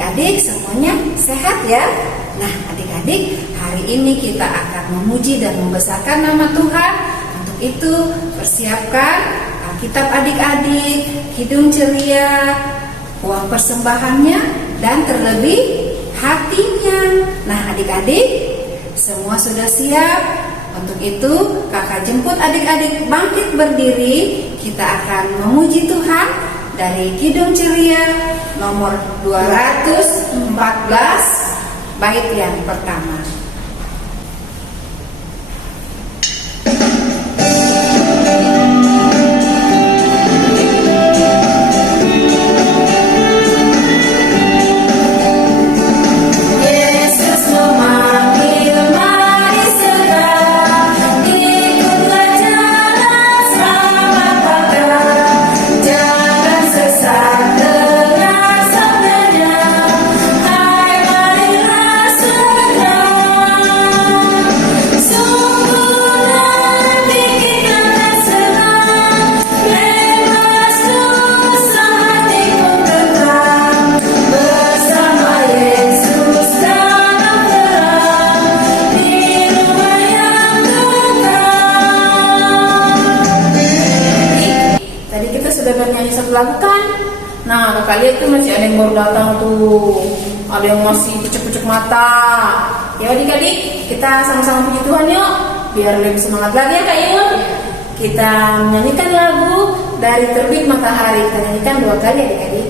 adik-adik semuanya sehat ya? Nah adik-adik, hari ini kita akan memuji dan membesarkan nama Tuhan. Untuk itu persiapkan Alkitab adik-adik, hidung ceria, uang persembahannya, dan terlebih hatinya. Nah adik-adik semua sudah siap? Untuk itu kakak jemput adik-adik bangkit berdiri. Kita akan memuji Tuhan dari Kidung Ceria nomor 214 bait yang pertama. Lagu kan, nah kakak lihat tuh masih ada yang baru datang tuh, ada yang masih pucuk-pucuk mata. Ya adik-adik, kita sama-sama puji Tuhan yuk, biar lebih semangat lagi ya kak yuk. Kita menyanyikan lagu dari Terbit Matahari, kita nyanyikan 2 kali adik-adik.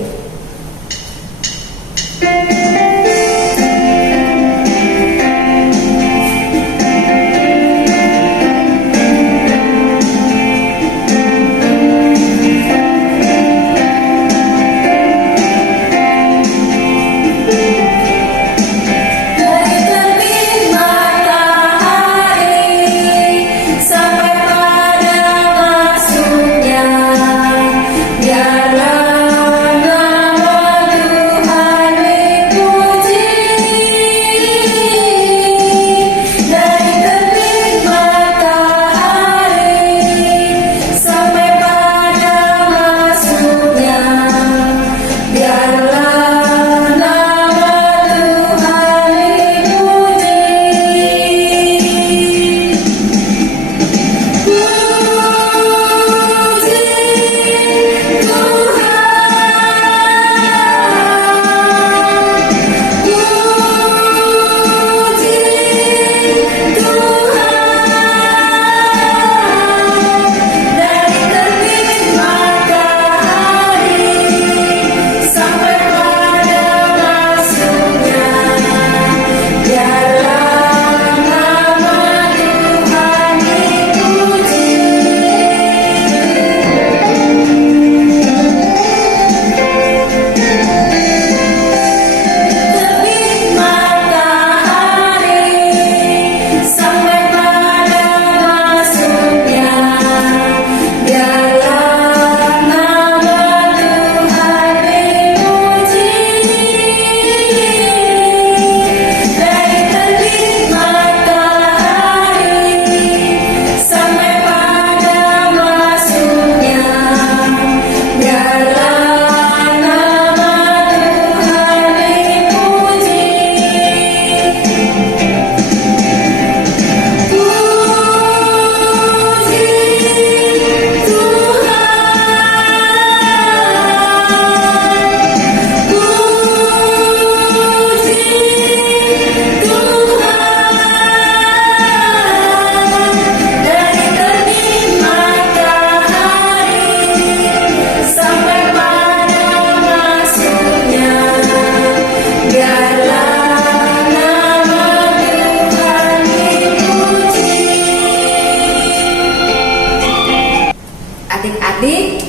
Adik-adik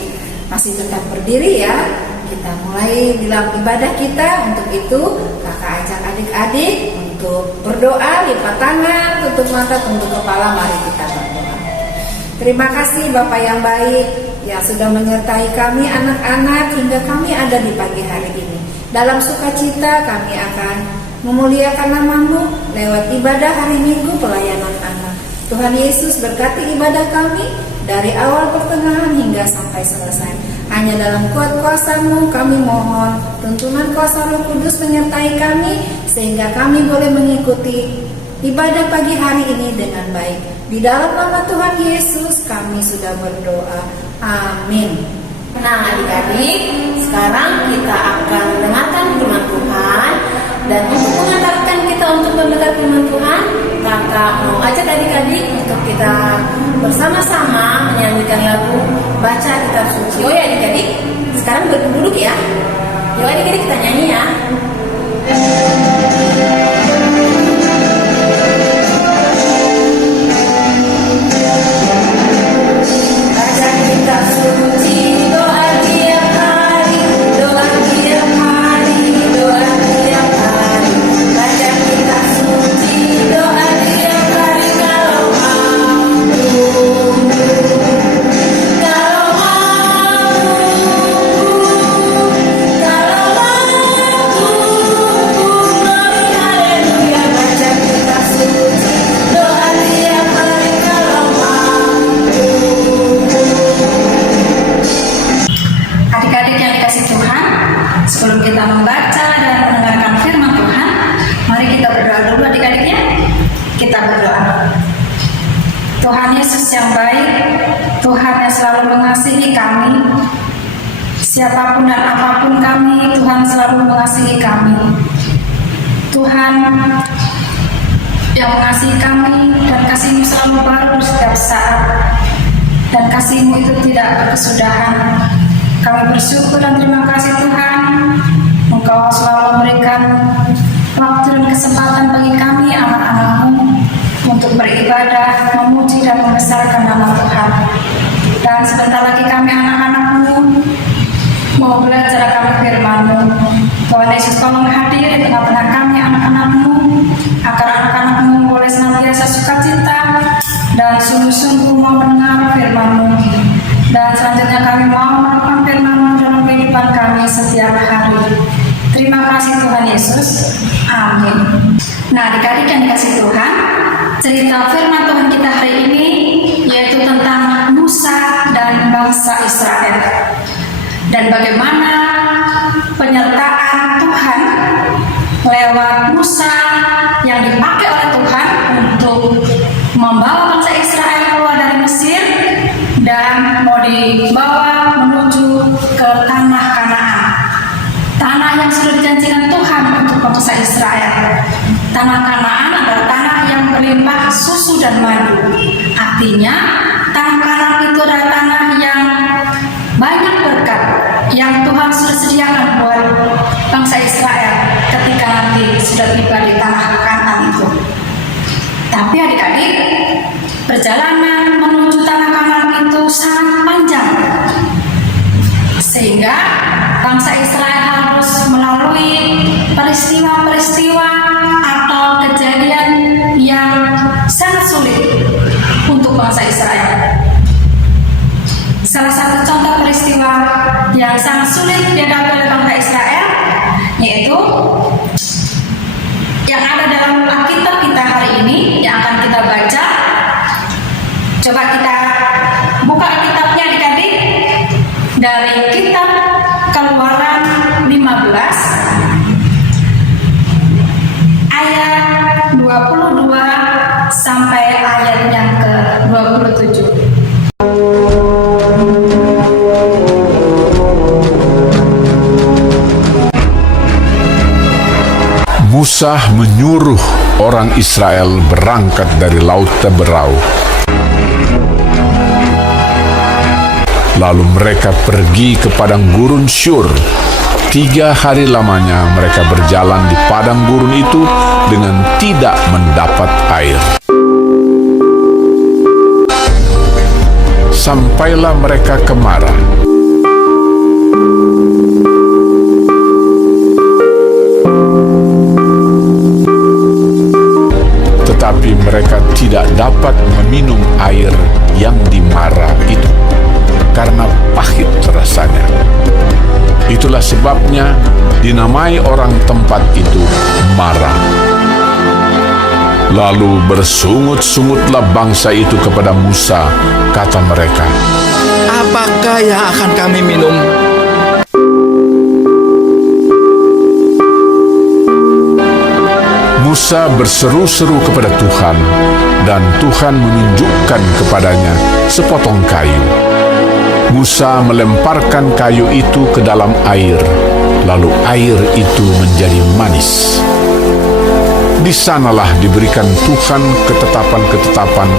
masih tetap berdiri ya. Kita mulai dalam ibadah kita. Untuk itu kakak ajak adik-adik untuk berdoa, lipat tangan, tutup mata, tunduk kepala. Mari kita berdoa. Terima kasih Bapak yang baik yang sudah menyertai kami anak-anak hingga kami ada di pagi hari ini. Dalam sukacita kami akan memuliakan nama-Mu lewat ibadah hari Minggu pelayanan anak. Tuhan Yesus berkati ibadah kami dari awal pertengahan hingga sampai selesai. Hanya dalam kuat kuasa-Mu kami mohon tuntunan kuasa Roh Kudus menyertai kami, sehingga kami boleh mengikuti ibadah pagi hari ini dengan baik. Di dalam nama Tuhan Yesus kami sudah berdoa. Amin. Nah adik-adik, sekarang kita akan mendengarkan firman Tuhan. Dan untuk mengantarkan kita untuk mendengar firman Tuhan, kakak mau ajak adik-adik untuk kita bersama-sama menyanyikan lagu Baca Kitab Suci. Oh ya adik-adik, sekarang berduduk ya. Yuk adik-adik kita nyanyi ya. Baca Kitab Suci, doa tiap hari, doa tiap hari, doa tiap hari. Baca Kitab Suci, doa tiap hari kalau mampu. Kalau mampu, glory haleluya. Baca Kitab Suci, doa tiap hari kalau mampu. Adik-adik yang dikasih Tuhan, sebelum kita membaca dan mendengarkan firman Tuhan, mari kita berdoa dulu adik-adiknya. Kita berdoa. Tuhan Yesus yang baik, Tuhan yang selalu mengasihi kami, siapapun dan apapun kami, Tuhan selalu mengasihi kami. Tuhan yang mengasihi kami, dan kasih-Mu selalu baru setiap saat, dan kasih-Mu itu tidak berkesudahan. Kami bersyukur dan terima kasih Tuhan, Engkau selalu memberikan waktu dan kesempatan bagi kami anak-anak-Mu untuk beribadah, memuji dan membesarkan nama Tuhan. Dan sebentar lagi kami anak-anak-Mu mau belajar akan firman-Mu. Tuhan Yesus tolong hadir di tengah-tengah kami anak-anak-Mu, agar anak-anak-Mu boleh senantiasa sukacita dan sungguh-sungguh mau mendengar firman-Mu. Dan selanjutnya kami mau melakukan firman-Mu dalam kehidupan kami setiap hari. Terima kasih Tuhan Yesus. Amin. Nah adik-adik yang dikasih Tuhan, cerita firman Tuhan kita hari ini yaitu tentang Musa dan bangsa Israel. Dan bagaimana penyertaan Tuhan lewat Musa yang dipakai oleh Tuhan untuk membawa bangsa Israel keluar dari Mesir dan mau dibawa menuju ke tanah Kanaan, tanah yang sudah dijanjikan Tuhan untuk bangsa Israel. Tanah Kanaan adalah tanah yang berlimpah susu dan madu. Artinya tanah Kanaan itu adalah tanah yang banyak berkat yang Tuhan sudah sediakan buat bangsa Israel ketika nanti sudah tiba di tanah Kanaan itu. Tapi adik-adik, perjalanan menuju tanah Kanaan itu sangat panjang, sehingga bangsa Israel harus melalui peristiwa-peristiwa atau kejadian yang sangat sulit untuk bangsa Israel. Salah satu contoh peristiwa yang sangat sulit dihadapi oleh bangsa Israel yaitu yang ada dalam Alkitab kita hari ini yang akan kita baca. Coba kita buka Alkitabnya adik-adik dari kitab Keluaran 15 ayat 22 sampai ayat yang ke-27. Musa menyuruh orang Israel berangkat dari Laut Teberau. Lalu mereka pergi ke padang gurun Syur. 3 hari lamanya mereka berjalan di padang gurun itu dengan tidak mendapat air. Sampailah mereka ke Mara. Tetapi mereka tidak dapat meminum air yang di Mara itu, karena pahit rasanya. Itulah sebabnya dinamai orang tempat itu Mara. Lalu bersungut-sungutlah bangsa itu kepada Musa, kata mereka, Apakah yang akan kami minum? Musa berseru-seru kepada Tuhan, dan Tuhan menunjukkan kepadanya sepotong kayu. Musa melemparkan kayu itu ke dalam air, lalu air itu menjadi manis. Di sanalah diberikan Tuhan ketetapan-ketetapan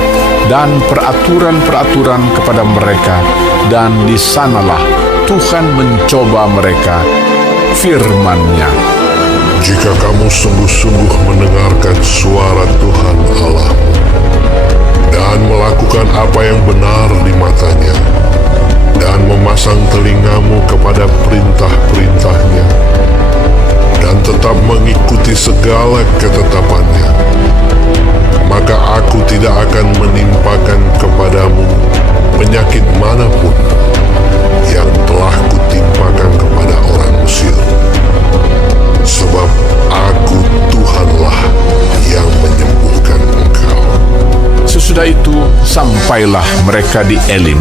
dan peraturan-peraturan kepada mereka, dan di sanalah Tuhan mencoba mereka, firman-Nya. Jika kamu sungguh-sungguh mendengarkan suara Tuhan Allahmu dan melakukan apa yang benar di matanya dan memasang telingamu kepada perintah-perintahnya dan tetap mengikuti segala ketetapannya, maka aku tidak akan menimpakan kepadamu penyakit manapun yang telah kutimpakan kepada orang Mesir. Sebab aku Tuhanlah yang menyembuhkan engkau. Sesudah itu sampailah mereka di Elim.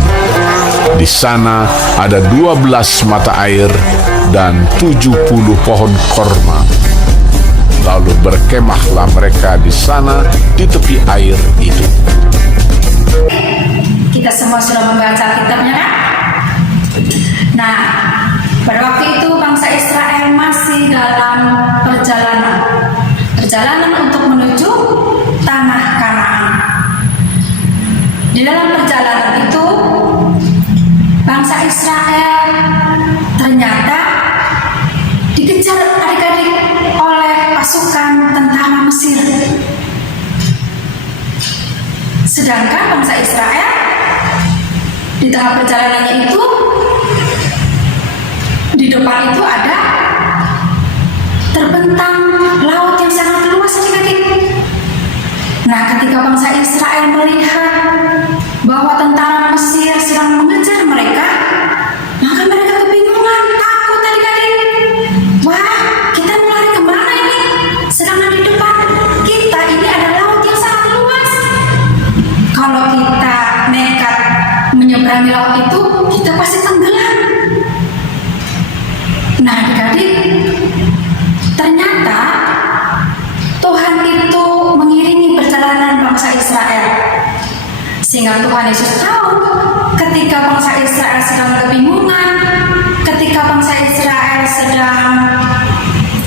Di sana ada 12 mata air dan 70 pohon korma. Lalu berkemahlah mereka di sana di tepi air itu. Kita semua sudah membaca kitabnya kan? Nah, pada waktu itu bangsa Israel masih dalam perjalanan untuk menuju tanah Kanaan. Di dalam perjalanan itu bangsa Israel ternyata dikejar adik-adik oleh pasukan tentara Mesir. Sedangkan bangsa Israel di tengah perjalanannya itu, di depan itu ada terbentang laut yang sangat luas adik-adik. Nah, ketika bangsa Israel melihat bahwa tentara Mesir sedang mengejar mereka, maka mereka kebingungan, takut adik-adik. Wah, kita mau lari kemana ini? Sedangkan di depan kita ini ada laut yang sangat luas. Kalau kita nekat menyeberangi laut itu, kita pasti tenggelam. Nah, adik-adik, ternyata Tuhan itu mengiringi perjalanan bangsa Israel. Sehingga Tuhan Yesus tahu ketika bangsa Israel sedang kebingungan, ketika bangsa Israel sedang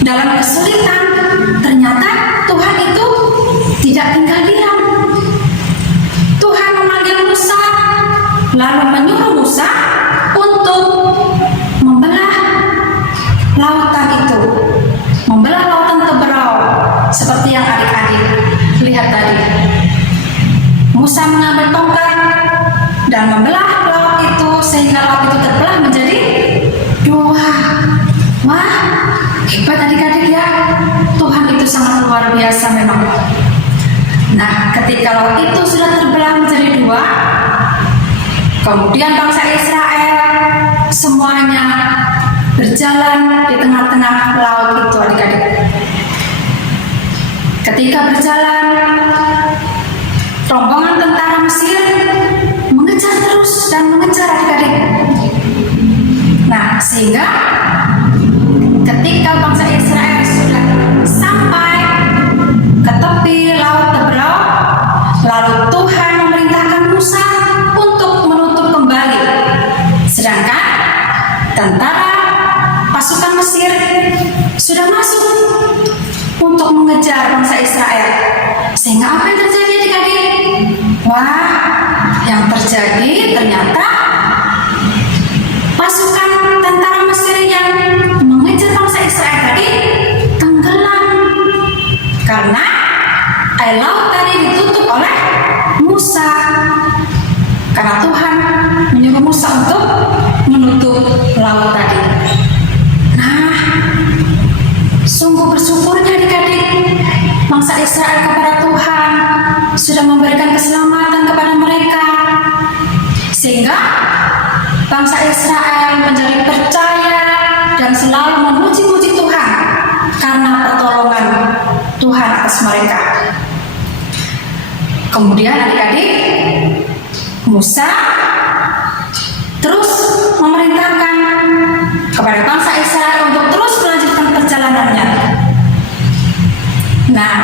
dalam kesulitan, ternyata Tuhan itu tidak tinggal diam. Tuhan memanggil Musa, lalu menyuruh Musa untuk membelah lautan itu, membelah lautan Teberau, seperti yang adik-adik lihat tadi. Musa mengambil tongkat dan membelah laut itu sehingga laut itu terbelah menjadi 2. Wah, hebat adik-adik ya. Tuhan itu sangat luar biasa memang. Nah, ketika laut itu sudah terbelah menjadi 2, kemudian bangsa Israel semuanya berjalan di tengah-tengah laut itu adik-adik. Ketika berjalan, rombongan tentara Mesir mengejar terus dan mengejar adik-adik. Nah, sehingga ketika bangsa Israel sudah sampai ke tepi laut Teberau, lalu Tuhan memerintahkan Musa untuk menutup kembali. Sedangkan tentara pasukan Mesir sudah masuk untuk mengejar bangsa Israel. Sehingga apa yang terjadi adik-adik? Wah, yang terjadi ternyata pasukan tentara Mesir yang mengejar bangsa Israel tadi tenggelam karena air laut tadi ditutup oleh Musa. Karena Tuhan menyuruh Musa untuk menutup laut tadi. Nah, sungguh bersyukurnya adik-adik, bangsa Israel kepada Tuhan sudah memberikan keselamatan kepada mereka, sehingga bangsa Israel menjadi percaya dan selalu memuji-muji Tuhan karena pertolongan Tuhan atas mereka. Kemudian adik-adik, Musa terus memerintahkan kepada bangsa Israel untuk terus melanjutkan perjalanannya. Nah,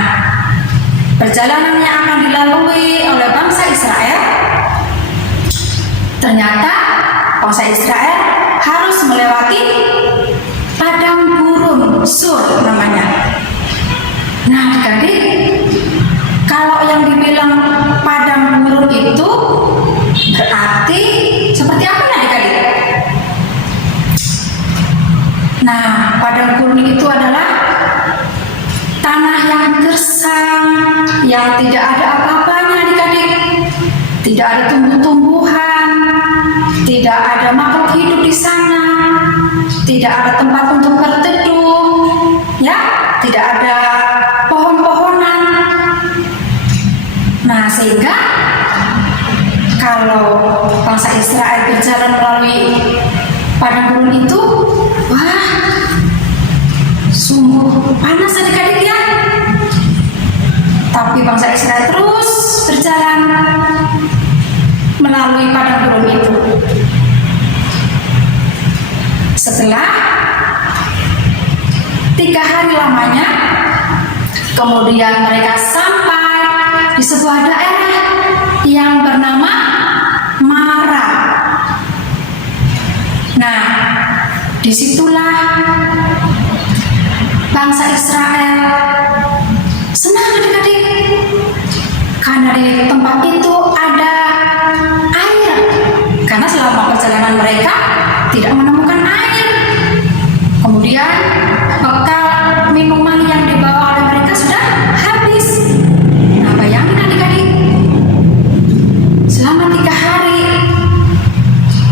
perjalanan yang akan dilalui oleh bangsa Israel, ternyata bangsa Israel harus melewati padang gurun Sur namanya. Nah, adik-adik, kalau yang dibilang padang gurun itu berarti seperti apa nih adik-adik? Nah, padang gurun itu adalah tanah yang gersang, yang tidak ada apa-apanya adik-adik. Tidak ada tumbuh-tumbuhan, tidak ada makhluk hidup di sana, tidak ada tempat untuk berteduh, ya, tidak ada pohon-pohonan. Nah, sehingga kalau bangsa Israel berjalan melalui padang gurun itu, wah, sungguh panas adik-adik ya. Tapi bangsa Israel terus berjalan melalui padang gurun itu. Setelah 3 hari lamanya, kemudian mereka sampai di sebuah daerah yang bernama Mara. Nah, disitulah bangsa Israel senang adik-adik, karena di tempat itu ada air. Karena selama perjalanan mereka tidak menemukan air. Kemudian bekal minuman yang dibawa oleh mereka sudah habis. Nah, bayangin adik-adik, selama 3 hari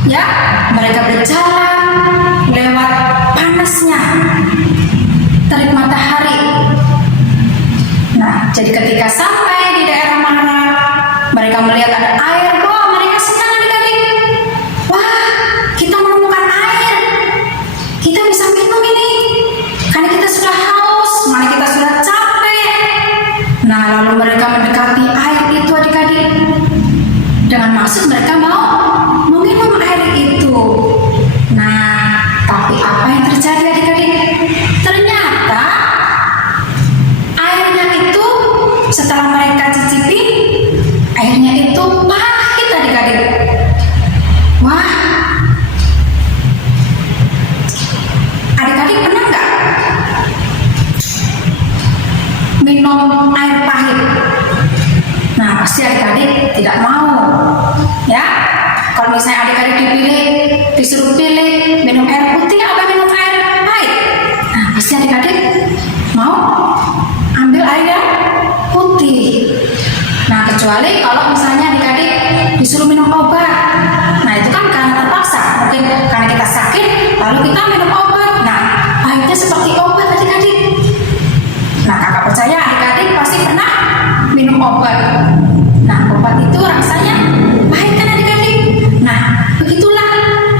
ya mereka berjalan lewat panasnya terik matahari. Nah, jadi ketika sampai di daerah Mara, mereka melihat ada air. Wah, mereka senang adik-adik. Wah, kita menemukan air. Kita bisa minum ini. Karena kita sudah haus, mana kita sudah capek. Nah, lalu mereka mendekati air itu adik-adik. Dengan maksud mereka mau meminum air itu. Nah, tapi apa yang terjadi adik-adik? Ternyata airnya itu setelah mereka cicipi, airnya itu pahit adik-adik. Wah, adik-adik pernah nggak minum air pahit? Nah, pasti adik-adik tidak mau, ya. Kalau misalnya adik-adik disuruh pilih minum air putih apa minum air pahit, nah pasti adik-adik mau ambil air yang putih. Nah, kecuali kalau misalnya adik-adik disuruh minum obat, nah itu kan karena terpaksa, mungkin karena kita sakit lalu kita minum obat. Nah, pahitnya seperti obat adik-adik. Nah, kakak percaya adik-adik pasti pernah minum obat. Nah, obat itu rasanya pahit kan adik-adik. Nah, begitulah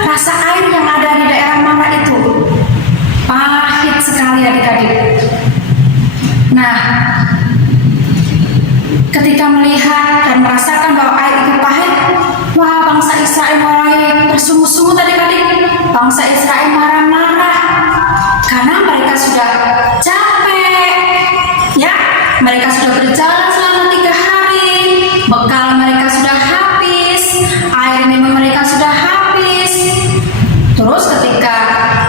rasa air yang ada di daerah Mara itu, pahit sekali adik-adik. Nah, ketika melihat dan merasakan bahwa air itu pahit, wah, bangsa Israel mulai bersungut-sungut adik-adik. Bangsa Israel marah-marah karena mereka sudah capek, ya. Mereka sudah berjalan selama 3 hari, bekal mereka sudah habis, air minum mereka sudah habis. Terus ketika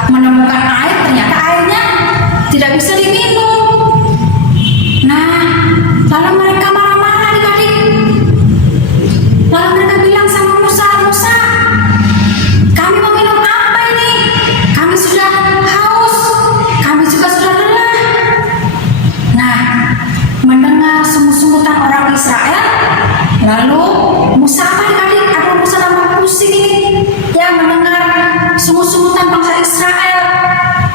menemukan air, ternyata airnya tidak bisa diminum. Nah, lalu mereka marah-marah adik-adik. Lalu mereka bilang sama Musa, Musa, kami mau minum apa ini? Kami sudah haus, kami juga sudah lelah. Nah, mendengar sungut-sungutan orang Israel, lalu Musa apa adik-adik? Ada Musa nampak pusing ini, ya, mendengar sungut-sungutan bangsa Israel,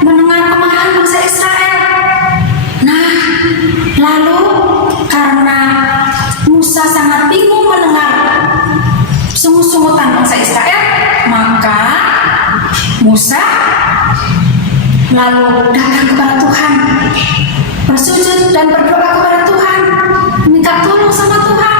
mendengar kemarahan bangsa Israel. Nah, lalu karena Musa sangat bingung mendengar sungut-sungutan bangsa Israel, maka Musa lalu datang kepada Tuhan, bersujud dan berdoa kepada Tuhan, minta tolong sama Tuhan.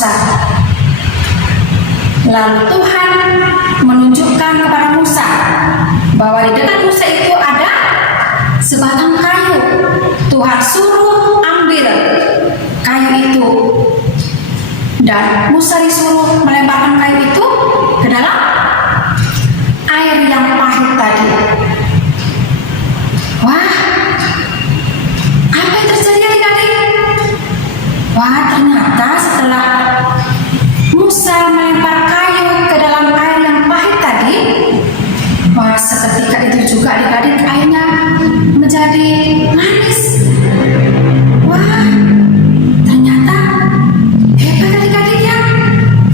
Musa. Lalu Tuhan menunjukkan kepada Musa bahwa di dekat Musa itu ada sebatang kayu. Tuhan suruh ambil kayu itu, dan Musa disuruh melemparkan kayu itu ke dalam air yang pahit tadi. Wah, apa yang terjadi adik-adik? Wah, ternyata setelah Musa melempar kayu ke dalam air yang pahit tadi, wah, seketika itu juga adik-adik airnya menjadi manis. Wah, ternyata hebat adik-adik ya.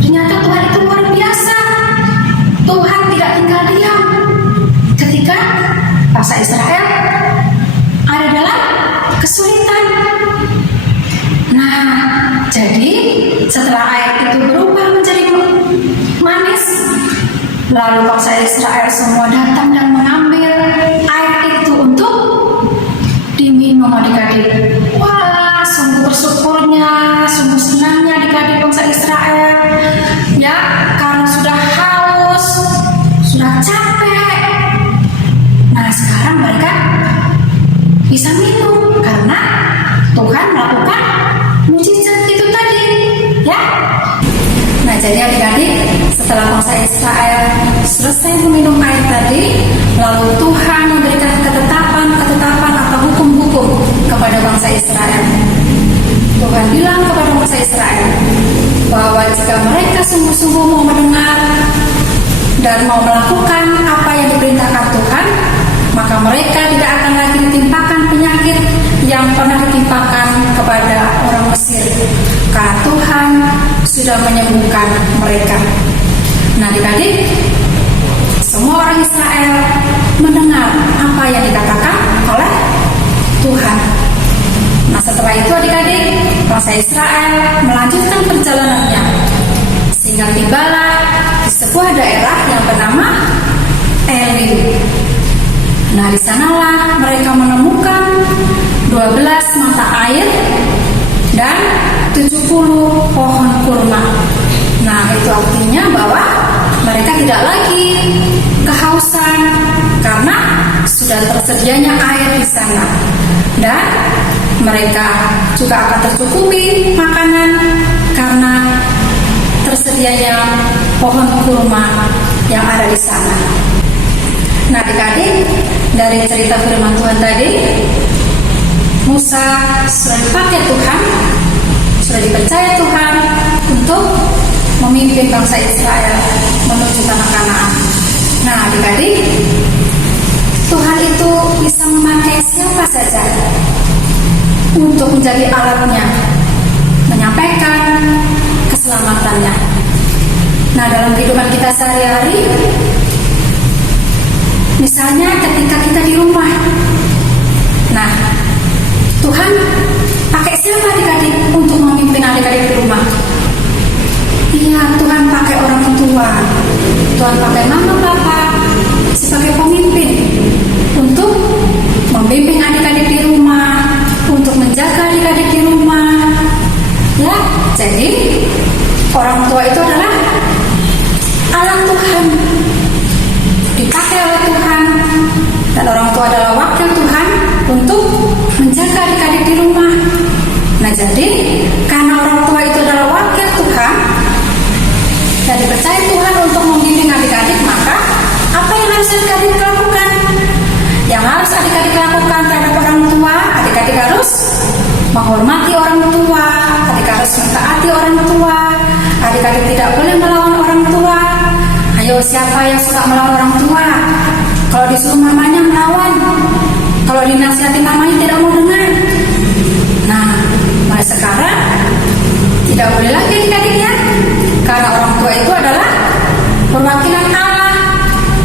Ternyata Tuhan itu luar biasa. Tuhan tidak tinggal diam ketika bangsa Israel ada dalam kesulitan. Nah, jadi setelah air itu berubah menjadi manis, lalu bangsa Israel semua datang dan mengambil air itu untuk diminum adik-adik. Wah, sungguh bersyukurnya, sungguh senangnya adik-adik bangsa Israel. Ya, karena sudah haus, sudah capek. Nah, sekarang mereka bisa minum karena Tuhan melakukan mujizat itu tadi, ya. Nah, jadi adik-adik, setelah bangsa Israel selesai meminum air tadi, lalu Tuhan memberikan ketetapan atau hukum-hukum kepada bangsa Israel. Tuhan bilang kepada bangsa Israel bahwa jika mereka sungguh-sungguh mau mendengar dan mau melakukan apa yang diperintahkan Tuhan, maka mereka tidak akan lagi ditimpakan penyakit yang pernah ditimpakan kepada orang Mesir, karena Tuhan sudah menyembuhkan mereka. Nah, adik-adik, semua orang Israel mendengar apa yang dikatakan oleh Tuhan. Nah, setelah itu adik-adik, bangsa Israel melanjutkan perjalanannya sehingga tibalah di sebuah daerah yang bernama Elim. Nah, di sanalah mereka menemukan 12 mata air dan 70 pohon kurma. Nah, itu artinya bahwa mereka tidak lagi kehausan karena sudah tersedianya air di sana, dan mereka juga akan tercukupi makanan karena tersedianya pohon kurma yang ada di sana. Nah, adik-adik, dari cerita firman Tuhan tadi, Musa sudah dipakai Tuhan, sudah dipercaya Tuhan untuk memimpin bangsa Israel menuju tanah Kanaan. Nah, adik-adik, Tuhan itu bisa memakai siapa saja untuk menjadi alatnya, menyampaikan keselamatannya. Nah, dalam kehidupan kita sehari-hari, misalnya ketika kita di rumah, nah, Tuhan pakai siapa adik-adik untuk memimpin adik-adik di rumah? Iya, Tuhan pakai orang tua, Tuhan pakai mama papa sebagai pemimpin untuk membimbing adik-adik di rumah, untuk menjaga adik-adik di rumah. Ya, jadi orang tua itu adalah alat Tuhan, dipakai oleh Tuhan, dan orang tua adalah wakil Tuhan untuk menjaga adik-adik di rumah. Nah, jadi karena orang tua itu adalah wakil Tuhan dan dipercaya Tuhan untuk membimbing adik-adik, maka apa yang harus adik-adik lakukan? Yang harus adik-adik lakukan terhadap orang tua, adik-adik harus menghormati orang tua, adik harus mentaati orang tua, adik-adik tidak boleh melawan orang tua. Ayo, siapa yang suka melawan orang tua? Kalau disuruh mamanya melawan, kalau dinasihati mamanya tidak mau dengar. Nah, mulai sekarang tidak boleh lagi adik-adik ya, karena orang tua itu adalah perwakilan Allah.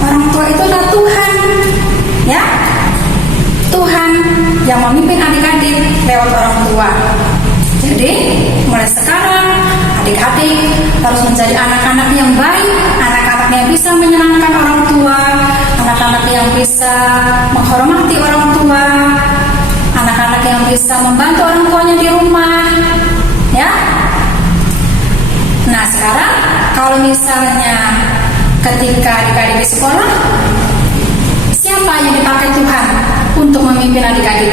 Orang tua itu adalah Tuhan, ya, Tuhan yang memimpin adik-adik lewat orang tua. Jadi mulai sekarang adik-adik harus menjadi anak-anak yang baik, anak-anak yang bisa menyenangkan orang tua, anak-anak yang bisa menghormati orang tua, anak-anak yang bisa membantu orang tuanya di rumah, ya. Nah sekarang kalau misalnya ketika adik-adik di sekolah, siapa yang dipakai Tuhan untuk memimpin adik-adik?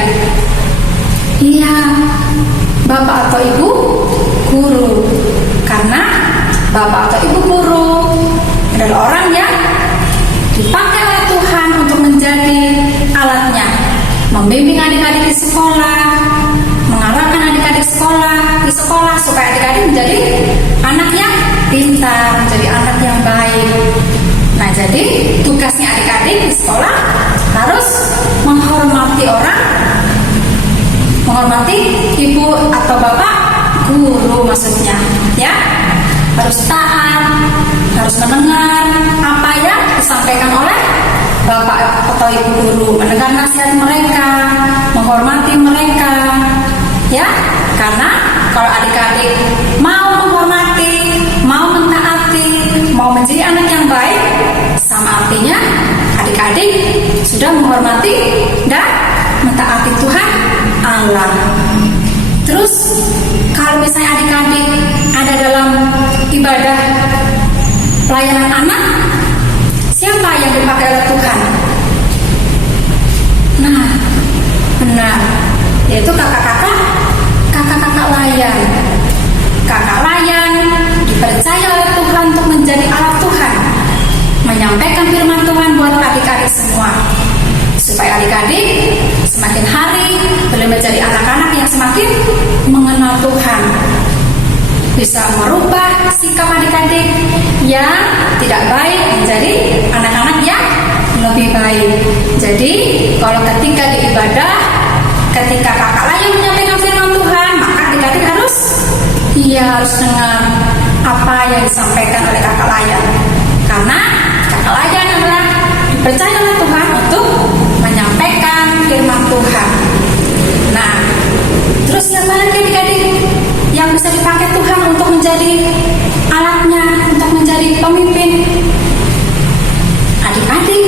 Iya, bapak atau ibu guru. Karena bapak atau ibu guru adalah orang yang dipakai oleh Tuhan untuk menjadi alatnya, membimbing adik-adik di sekolah, mengarahkan adik-adik di sekolah supaya adik-adik menjadi anak yang pintar, menjadi anak yang baik. Nah, jadi tugasnya adik-adik di sekolah harus menghormati orang, menghormati ibu atau bapak guru maksudnya, ya. Harus taat, harus mendengar apa yang disampaikan oleh bapak atau ibu guru, mendengar nasihat mereka, menghormati mereka, ya. Karena kalau adik-adik mau menghormati, mau mentaati, mau menjadi anak yang baik, sama artinya adik-adik sudah menghormati dan mentaati Tuhan Allah. Terus kalau misalnya adik-adik ada dalam ibadah pelayanan anak, siapa yang dipakai oleh Tuhan? Nah, benar, yaitu kakak-kakak layan. Kakak layan dipercaya oleh Tuhan untuk menjadi alat Tuhan, menyampaikan firman Tuhan buat adik-adik semua, supaya adik-adik semakin hari boleh menjadi anak-anak yang semakin mengenal Tuhan, bisa merubah sikap adik-adik yang tidak baik menjadi anak-anak yang lebih baik. Jadi kalau ketika di ibadah, ketika kakak layan menyampaikan firman Tuhan, maka adik-adik harus dengar apa yang disampaikan oleh kakak layan, karena kakak layan adalah dipercaya oleh Tuhan untuk menyampaikan firman Tuhan. Nah, terus siapa lagi adik-adik yang bisa dipakai Tuhan untuk menjadi alatnya, untuk menjadi pemimpin? Adik-adik,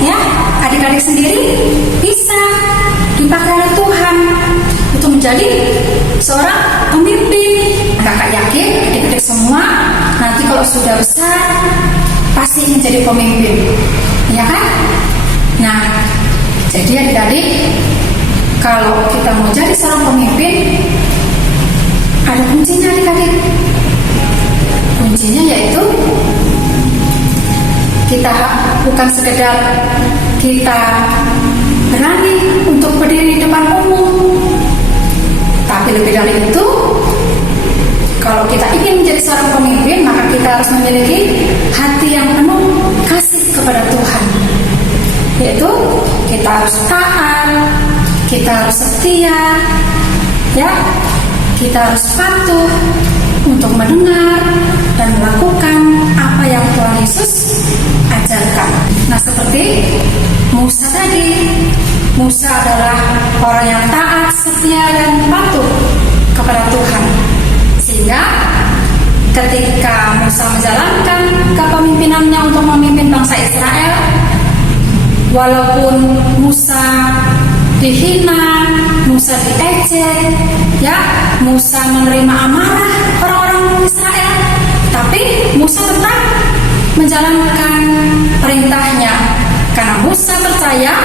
ya, adik-adik sendiri bisa dipakai oleh Tuhan untuk menjadi seorang pemimpin. Kakak yakin adik-adik semua nanti kalau sudah besar pasti ingin jadi pemimpin, ya kan? Nah, jadi adik-adik, kalau kita mau jadi seorang pemimpin, ada kuncinya adik-adik. Kuncinya yaitu kita bukan sekedar kita berani untuk berdiri di depan umum, tapi lebih dari itu, kalau kita ingin menjadi seorang pemimpin, maka kita harus memiliki hati yang penuh kasih kepada Tuhan, yaitu kita harus taat, kita harus setia, ya, kita harus patuh untuk mendengar dan melakukan apa yang Tuhan Yesus ajarkan. Nah, seperti Musa tadi, Musa adalah orang yang taat, setia, dan patuh kepada Tuhan, sehingga ketika Musa menjalankan kepemimpinannya untuk memimpin bangsa Israel, walaupun Musa dihina, Musa diejek, ya, Musa menerima amarah orang-orang Israel, tapi Musa tetap menjalankan perintahnya, karena Musa percaya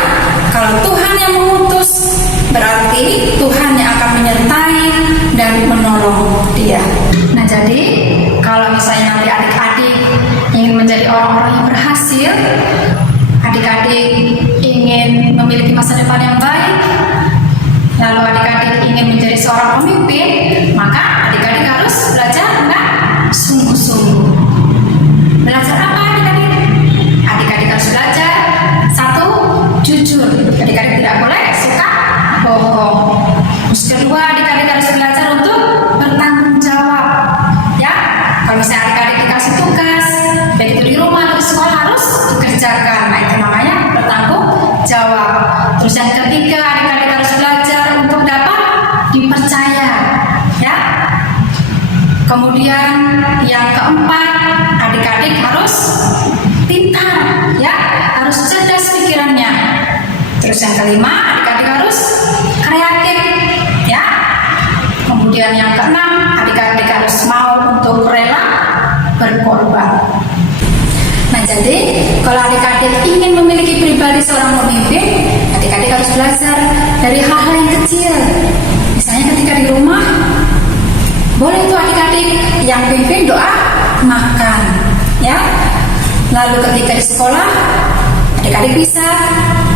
kalau Tuhan yang mengutus, berarti Tuhan yang akan menyertai dan menolong dia. Nah, jadi kalau misalnya nanti adik-adik ingin menjadi orang-orang yang berhasil, adik-adik ingin memiliki masa depan yang baik, lalu adik-adik ingin menjadi seorang pemimpin, maka adik-adik harus belajar dengan sungguh-sungguh. Belajar apa adik-adik? Adik-adik harus belajar, satu, jujur. Adik-adik tidak boleh suka bohong. Terus kedua, adik-adik harus belajar untuk bertanggung jawab, ya. Kalau misalnya adik-adik dikasih tugas, baik itu di rumah atau di sekolah, harus dikerjakan. Nah, itu namanya bertanggung jawab. Terus yang ketiga, adik-adik harus belajar untuk dapat dipercaya, ya. Kemudian yang keempat, adik-adik harus pintar, ya, harus cerdas pikirannya. Terus yang kelima, adik-adik harus kreatif, ya. Kemudian yang keenam, adik-adik harus mau untuk rela berubah. Nah, jadi kalau adik-adik ingin memiliki pribadi seorang pemimpin, adik-adik harus belajar dari hal-hal yang kecil. Misalnya ketika di rumah, boleh tuh adik-adik yang pimpin doa makan, ya. Lalu ketika di sekolah, adik-adik bisa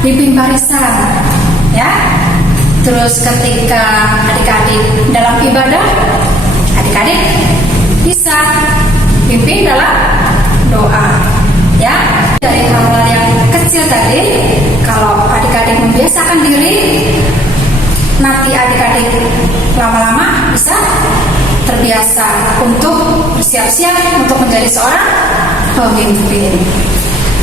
pimpin barisan, ya. Terus ketika adik-adik dalam ibadah, adik-adik bisa pimpin dalam doa, ya. Dari hal-hal yang kecil tadi, kalau adik-adik membiasakan diri, nanti adik-adik lama-lama bisa terbiasa untuk bersiap-siap untuk menjadi seorang pemimpin.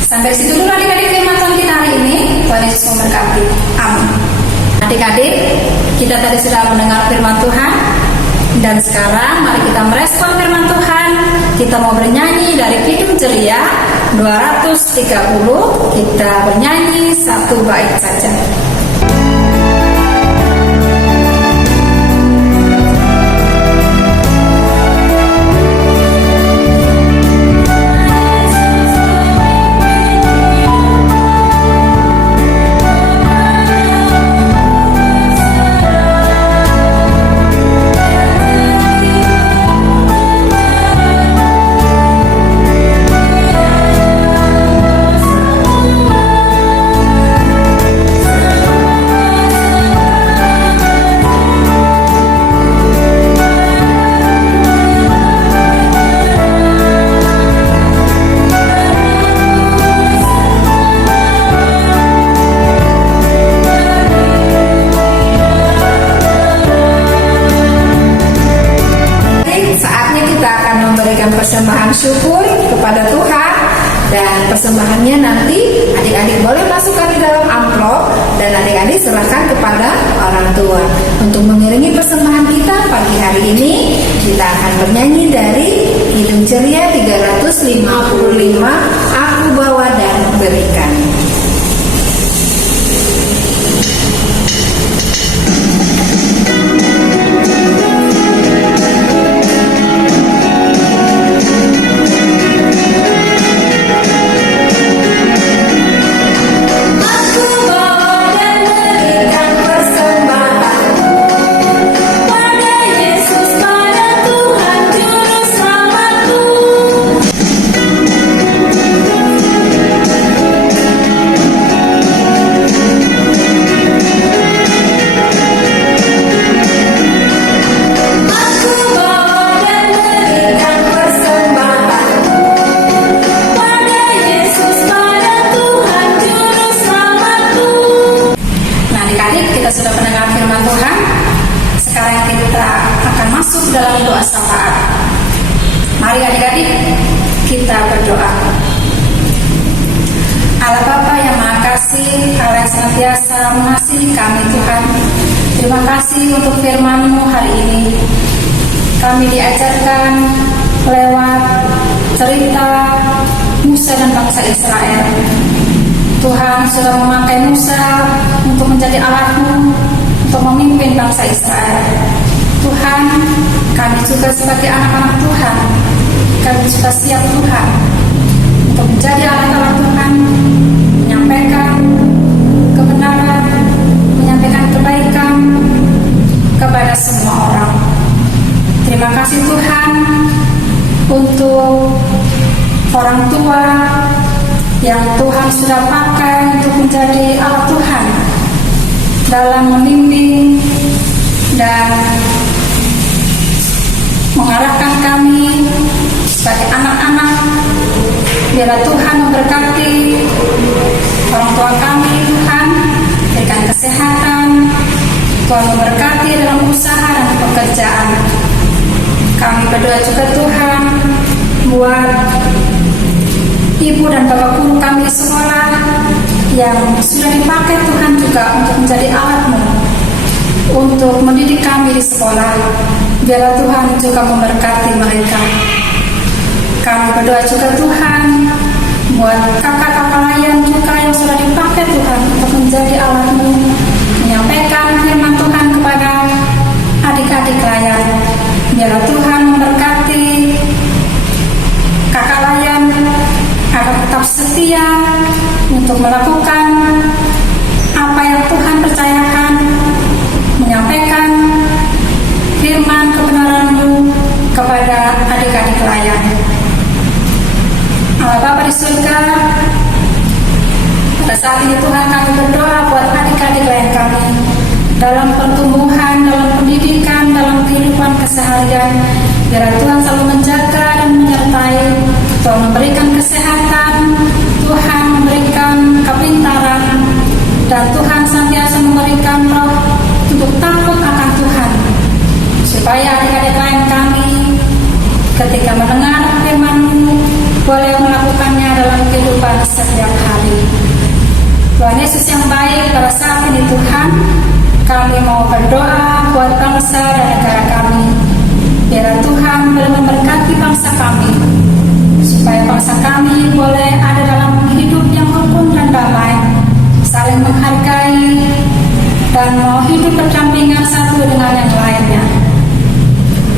Sampai situ dulu adik-adik firman Tuhan kita hari ini. Tuhan Yesus memberkati. Amin. Adik-adik, kita tadi sudah mendengar firman Tuhan, dan sekarang mari kita merespon firman Tuhan. Kita mau bernyanyi dari Kidung Ceria 230. Kita bernyanyi satu bait saja. Persembahan syukur kepada Tuhan, dan persembahannya nanti adik-adik boleh masukkan di dalam amplop dan adik-adik serahkan kepada orang tua. Untuk mengiringi persembahan kita pagi hari ini, kita akan bernyanyi dari Kidung Ceria 355, Aku Bawa dan Berikan. Dalam doa syafaat, mari adik-adik kita berdoa. Allah Bapa yang Maha Kasih, Allah yang senantiasa mengasihi kami Tuhan, terima kasih untuk firman-Mu hari ini. Kami diajarkan lewat cerita Musa dan bangsa Israel. Tuhan sudah memakai Musa untuk menjadi alat-Mu untuk memimpin bangsa Israel. Tuhan, kami juga sebagai anak-anak Tuhan, kami juga siap Tuhan untuk menjadi alat-alat Tuhan, menyampaikan kebenaran, menyampaikan kebaikan kepada semua orang. Terima kasih Tuhan untuk orang tua yang Tuhan sudah pakai untuk menjadi alat Tuhan dalam membimbing dan mengarahkan kami sebagai anak-anak. Biarlah Tuhan memberkati orang tua kami, Tuhan berikan kesehatan, Tuhan memberkati dalam usaha dan pekerjaan. Kami berdoa juga Tuhan buat ibu dan bapak guru kami di sekolah yang sudah dipakai Tuhan juga untuk menjadi alat-Mu untuk mendidik kami di sekolah. Biarlah Tuhan juga memberkati mereka. Kami berdoa juga Tuhan buat kakak-kakak layan juga yang sudah dipakai Tuhan untuk menjadi alat-Mu menyampaikan firman Tuhan kepada adik-adik layan. Biarlah Tuhan memberkati kakak untuk melakukan apa yang Tuhan percayakan, menyampaikan firman kebenaran-Mu kepada adik-adik layan. Allah Bapa di surga, pada saat ini Tuhan kami berdoa buat adik-adik layan kami dalam pertumbuhan, dalam pendidikan, dalam kehidupan keseharian. Biar Tuhan selalu menjaga dan menyertai, Tuhan memberikan kesehatan, Tuhan memberikan kepintaran, dan Tuhan senantiasa memberikan roh untuk takut akan Tuhan, supaya adik-adik lain kami ketika mendengar firman-Mu boleh melakukannya dalam kehidupan setiap hari. Tuhan Yesus yang baik, pada saat ini Tuhan, kami mau berdoa buat bangsa dan negara kami. Biar Tuhan boleh memberkati bangsa kami, supaya bangsa kami boleh ada dalam hidup yang rukun dan damai, saling menghargai, dan mau hidup berdampingan satu dengan yang lainnya.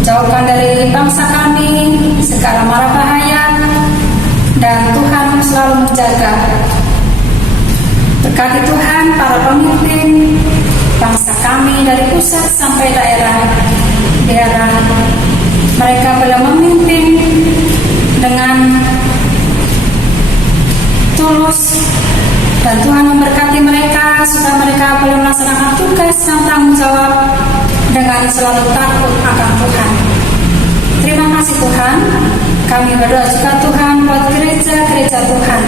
Jauhkan dari bangsa kami segala mara bahaya, dan Tuhan selalu menjaga. Berkati Tuhan para pemimpin bangsa kami dari pusat sampai daerah, biar mereka boleh memimpin dengan tulus, dan Tuhan memberkati mereka supaya mereka boleh melaksanakan tugas dan tanggung jawab dengan selalu takut akan Tuhan. Terima kasih Tuhan. Kami berdoa juga Tuhan buat gereja-gereja Tuhan.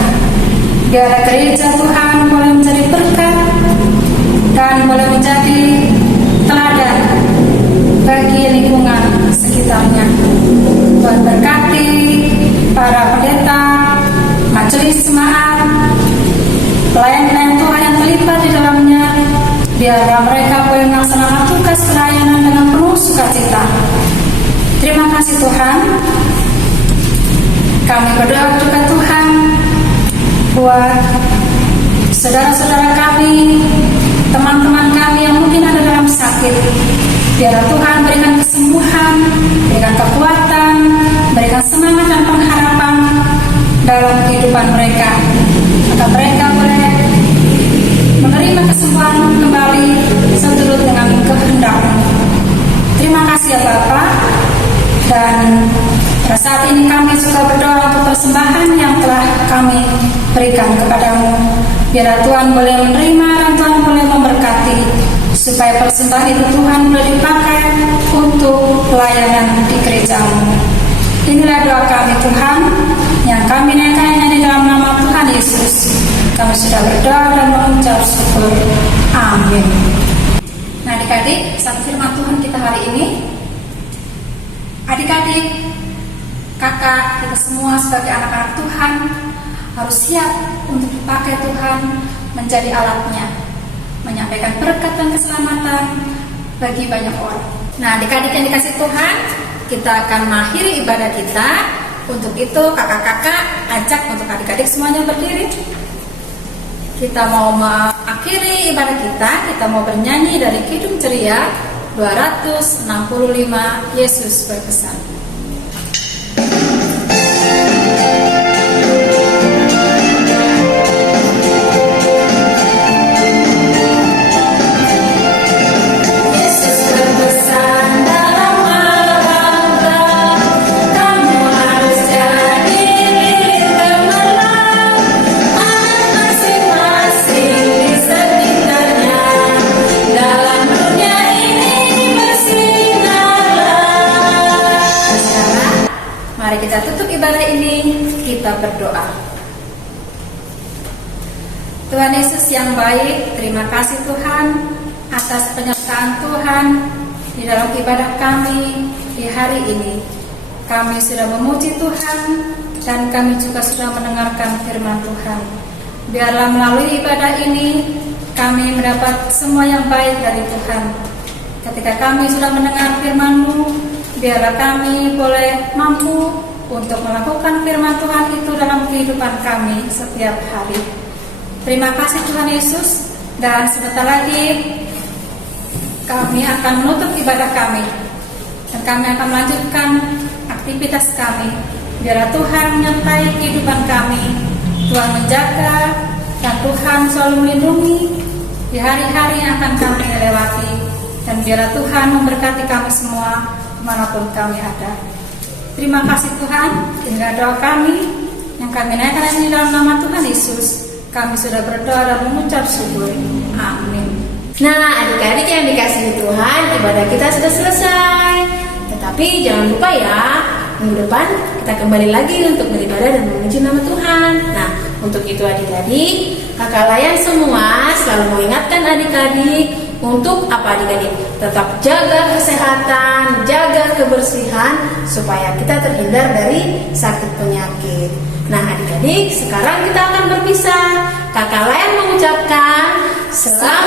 Biar gereja Tuhan boleh menjadi berkat dan boleh menjadi teladan bagi lingkungan sekitarnya. Tuhan berkati para pendeta, majelis jemaat, pelayan-pelayan Tuhan yang terlibat di dalamnya, biar mereka boleh melaksanakan tugas pelayanan dengan penuh sukacita. Terima kasih Tuhan. Kami berdoa juga Tuhan buat saudara-saudara kami, teman-teman kami yang mungkin ada dalam sakit. Biar Tuhan berikan kesembuhan, berikan kekuatan, berikan semangat dan pengharapan dalam kehidupan mereka, agar mereka boleh menerima kesembuhan kembali seturut dengan kehendak-Mu. Terima kasih ya Bapak. Dan pada saat ini kami juga berdoa untuk persembahan yang telah kami berikan kepada-Mu. Biar Tuhan boleh menerima dan Tuhan boleh memberkati, supaya persembahan itu Tuhan boleh dipakai untuk pelayanan di gereja-Mu. Inilah doa kami Tuhan, yang kami naikkannya di dalam nama Tuhan Yesus. Kami sudah berdoa dan mengucap syukur. Amin. Nah adik-adik, satu firman Tuhan kita hari ini, adik-adik, kakak, kita semua sebagai anak-anak Tuhan harus siap untuk dipakai Tuhan menjadi alatnya, menyampaikan berkat dan keselamatan bagi banyak orang. Nah adik-adik yang dikasih Tuhan, kita akan mengakhiri ibadah kita. Untuk itu kakak-kakak ajak untuk adik-adik semuanya berdiri. Kita mau mengakhiri ibadah kita mau bernyanyi dari Kidung Ceria 265, Yesus berpesan. Mari kita tutup ibadah ini, kita berdoa. Tuhan Yesus yang baik, terima kasih Tuhan atas penyertaan Tuhan di dalam ibadah kami di hari ini. Kami sudah memuji Tuhan dan kami juga sudah mendengarkan firman Tuhan. Biarlah melalui ibadah ini kami mendapat semua yang baik dari Tuhan. Ketika kami sudah mendengar firman-Mu, biarlah kami boleh mampu untuk melakukan firman Tuhan itu dalam kehidupan kami setiap hari. Terima kasih Tuhan Yesus. Dan sebentar lagi kami akan menutup ibadah kami, dan kami akan melanjutkan aktivitas kami. Biarlah Tuhan menyertai kehidupan kami, Tuhan menjaga, dan Tuhan selalu melindungi di hari-hari yang akan kami lewati, dan biarlah Tuhan memberkati kami semua dimanapun kami ada. Terima kasih Tuhan, inilah doa kami yang kami naikkan di dalam nama Tuhan Yesus. Kami sudah berdoa dan mengucap syukur. Amin. Nah, adik-adik yang dikasihi Tuhan, ibadah kita sudah selesai. Tetapi jangan lupa ya, minggu depan kita kembali lagi untuk beribadah dan memuji nama Tuhan. Nah, untuk itu adik-adik, kakak layan semua selalu mengingatkan adik-adik untuk apa adik-adik? Tetap jaga kesehatan, jaga kebersihan supaya kita terhindar dari sakit penyakit. Nah adik-adik, sekarang kita akan berpisah. Kakak layan mengucapkan selamat